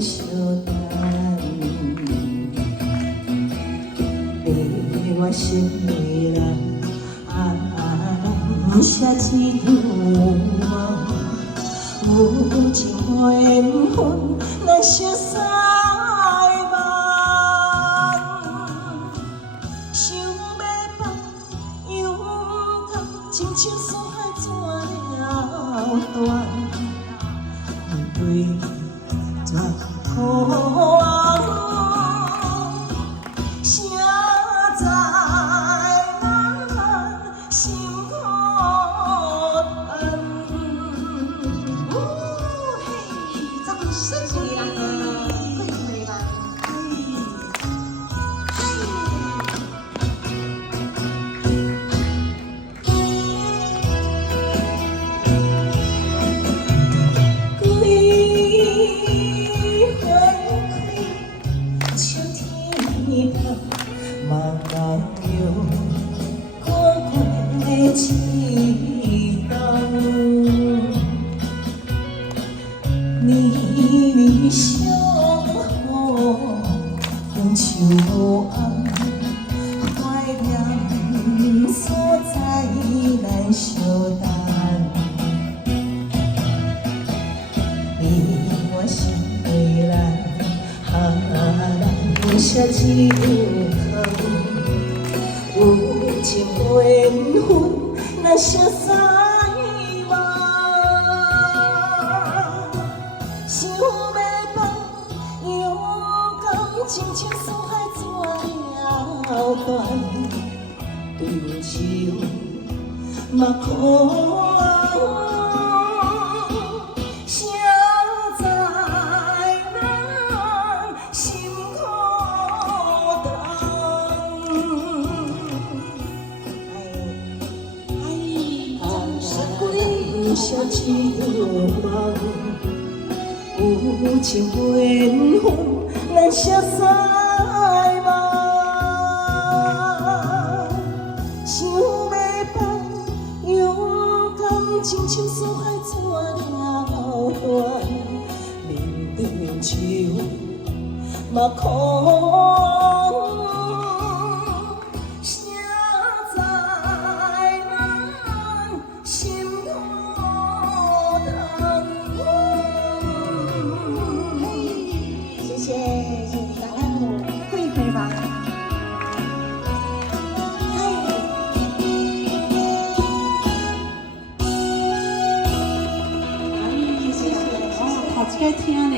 相等。陪我心的人，写一段梦，有情缘分，咱熟悉梦。想要放，勇敢，亲像山海怎了断？面对绝苦。 茫茫有看过的刺刀，年年相互风树无红，怀念所在咱相等。你我心的人，咱写一段空。 有情缘分，咱熟悉梦。想要放，勇敢，亲像山海怎了断？对阮手，嘛可。 写一段梦，有情缘分，咱熟悉梦。想要放，勇敢，亲像山海怎了断？面对面手，嘛可。 好听。